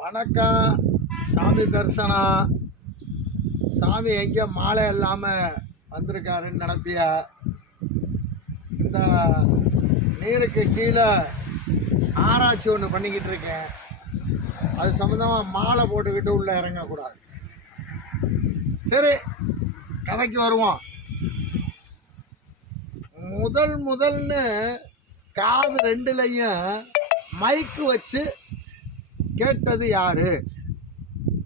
வணக்கம் சாமி தரிசனம் சாமி எங்கே மாலை இல்லாமல் வந்திருக்காருன்னு நினப்பியா? இந்த நீருக்கு கீழே ஆராய்ச்சி ஒன்று பண்ணிக்கிட்டு இருக்கேன். அது சம்மந்தமாக மாலை போட்டுக்கிட்டு உள்ளே இறங்கக்கூடாது. சரி கதைக்கு வருவோம். முதல் முதல்னு காது ரெண்டுலையும் மைக்கு வச்சு கேட்டது யாரு?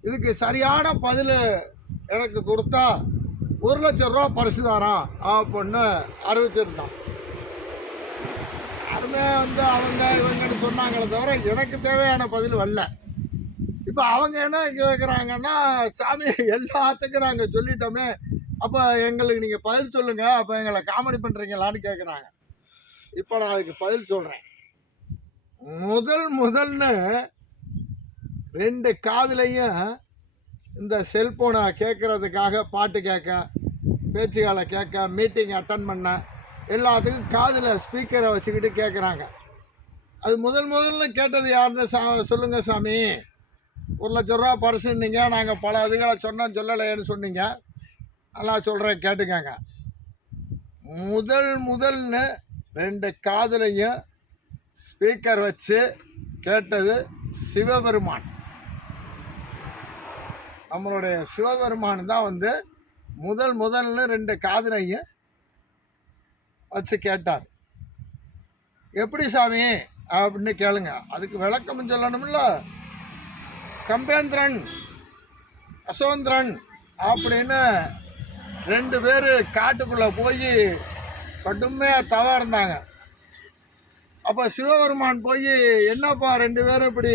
இதுக்கு சரியான பதில் எனக்கு கொடுத்தா ஒரு லட்சம் ரூபா பரிசு தரான் அப்படின்னு அறிவிச்சிருந்தான். யாருமே வந்து அவங்க இவங்கன்னு சொன்னாங்களே தவிர எனக்கு தேவையான பதில் வரல. இப்போ அவங்க என்ன கேட்குறாங்கன்னா சாமி எல்லாத்துக்கும் நாங்கள் சொல்லிட்டோமே. அப்போ எங்களுக்கு நீங்கள் பதில் சொல்லுங்கள் அப்போ எங்களை காமெடி பண்ணுறீங்களான்னு கேட்குறாங்க இப்போ நான் அதுக்கு பதில் சொல்கிறேன் முதல் முதல்னு ரெண்டு காதுலையும் இந்த செல்ஃபோனை கேட்குறதுக்காக பாட்டு கேட்க பேச்சுகளை கேட்க மீட்டிங் அட்டன் பண்ண எல்லாத்துக்கும் காதில் ஸ்பீக்கரை வச்சுக்கிட்டு கேட்குறாங்க அது முதல் முதல்ல கேட்டது யாருன்னு சா சொல்லுங்கள் சாமி. ஒரு லட்ச ரூபா பரிசுன்னீங்க நாங்கள் பல இதுகளை சொன்னோம் சொல்லலையேன்னு சொன்னீங்க. நல்லா சொல்கிறேன் கேட்டுக்கங்க. முதல் முதல்னு ரெண்டு காதுலையும் ஸ்பீக்கர் வச்சு கேட்டது சிவபெருமான். நம்மளுடைய சிவபெருமான் தான் வந்து முதல் முதல்ல ரெண்டு காதுலையும் வச்சு கேட்டார். எப்படி சாமி? அப்படின்னு கேளுங்க. அதுக்கு விளக்கம் சொல்லணும்ல. கம்பேந்திரன் அசோந்திரன் அப்படின்னு ரெண்டு பேர் காட்டுக்குள்ளே போய் கடுமையாக தவா இருந்தாங்க அப்போ சிவபெருமான் போய் என்னப்பா ரெண்டு பேரும் இப்படி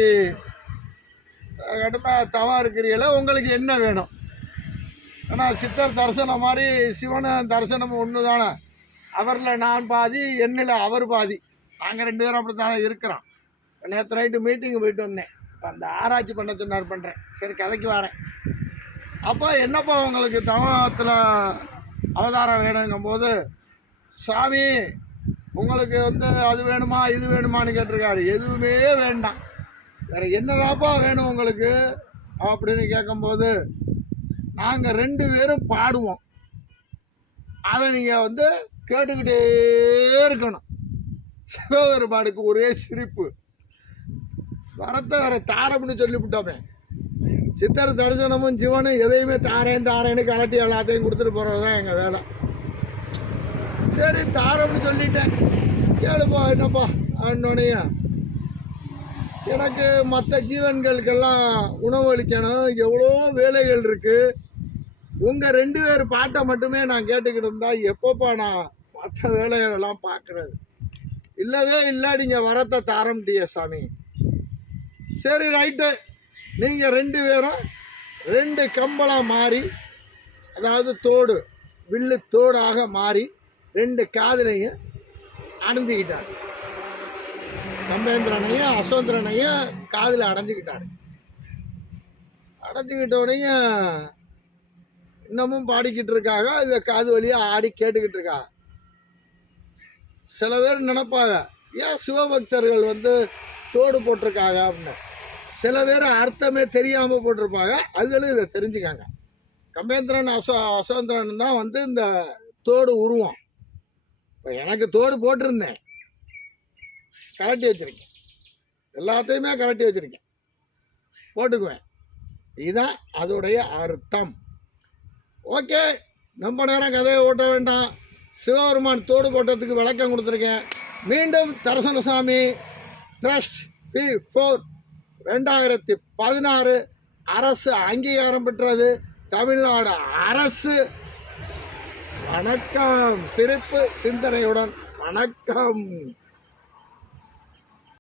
கடுமையாக தவா இருக்கிறீங்களோ உங்களுக்கு என்ன வேணும்? ஆனால் சித்தர் தரிசனம் மாதிரி சிவன தரிசனம் ஒன்று தானே அவரில் நான் பாதி என்னில் அவர் பாதி. நாங்கள் ரெண்டு பேரும் அப்படி தானே இருக்கிறோம். நேற்று நைட்டு மீட்டிங்கு போயிட்டு வந்தேன். இப்போ அந்த ஆராய்ச்சி பண்ண சொன்னார் பண்ணுறேன் சரி கதைக்கு வரேன். அப்போ என்னப்பா உங்களுக்கு தவத்தில் அவதாரம் வேணுங்கும் போது சாமி உங்களுக்கு வந்து அது வேணுமா இது வேணுமான்னு கேட்டிருக்காரு. எதுவுமே வேண்டாம். வேறு என்னதாப்பா வேணும் உங்களுக்கு? அப்படின்னு கேட்கும்போது நாங்கள் ரெண்டு பேரும் பாடுவோம். அதை நீங்கள் வந்து கேட்டுக்கிட்டே இருக்கணும். சிவபெருமானுக்கு ஒரே சிரிப்பு. வரத்தை வேற தாரம்னு சொல்லிவிட்டோமே. சித்தர் தரிசனமும் சிவனும் எதையுமே தாரேன் தாரேன்னு கலட்டி எல்லாத்தையும் கொடுத்துட்டு போகிறது தான் எங்கள் வேலை. சரி தாரம்னு சொல்லிட்டேன். கேளுப்பா என்னப்பா அண்ணனையும் எனக்கு மற்ற ஜீவன்களுக்கெல்லாம் உணவளிக்கணும் எவ்வளோ வேலைகள் இருக்குது உங்கள் ரெண்டு பேர் பாட்டை மட்டுமே நான் கேட்டுக்கிட்டு இருந்தால் எப்பப்பா நான் மற்ற வேலைகளெல்லாம் பார்க்குறது? இல்லவே இல்லை நீங்கள் வரத்தை தாரம்ட்டிய சாமி. சரி ரைட்டு. நீங்கள் ரெண்டு பேரும் ரெண்டு கம்பளாக மாறி அதாவது தோடு வில்லு தோடாக மாறி ரெண்டு காதலையும் அணிந்துக்கிட்டாங்க கம்பேந்திரனையும் அசோந்திரனையும் காதில் அடைஞ்சிக்கிட்டாரு. அடைஞ்சிக்கிட்டோடனையும் இன்னமும் பாடிக்கிட்டு இருக்காங்க இல்லை காது வழியாக ஆடி கேட்டுக்கிட்டு இருக்கா சில பேர் நினைப்பாங்க ஏன் சிவபக்தர்கள் வந்து தோடு போட்டிருக்காங்க அப்படின்னு. சில பேர் அர்த்தமே தெரியாமல் போட்டிருப்பாங்க அவங்களும் இதை தெரிஞ்சுக்காங்க. கம்பேந்திரன் அசோ அசோந்திரன் தான் வந்து இந்த தோடு உருவம். இப்போ எனக்கு தோடு போட்டிருந்தேன். கலட்டி வச்சுருக்கேன். எல்லாத்தையுமே கலட்டி வச்சுருக்கேன். போட்டுக்குவேன். இதுதான் அதோடைய அர்த்தம். ஓகே ரொம்ப நேரம் கதையை ஓட்ட வேண்டாம். சிவபெருமான் தோடு போட்டதுக்கு விளக்கம் கொடுத்துருக்கேன். மீண்டும் தரசனசாமி த்ரஸ்ட் பி ஃபோர் ரெண்டாயிரத்தி பதினாறு அரசு அங்கீகாரம் பெற்றது தமிழ்நாடு அரசு. வணக்கம் சிரிப்பு சிந்தனையுடன் வணக்கம்.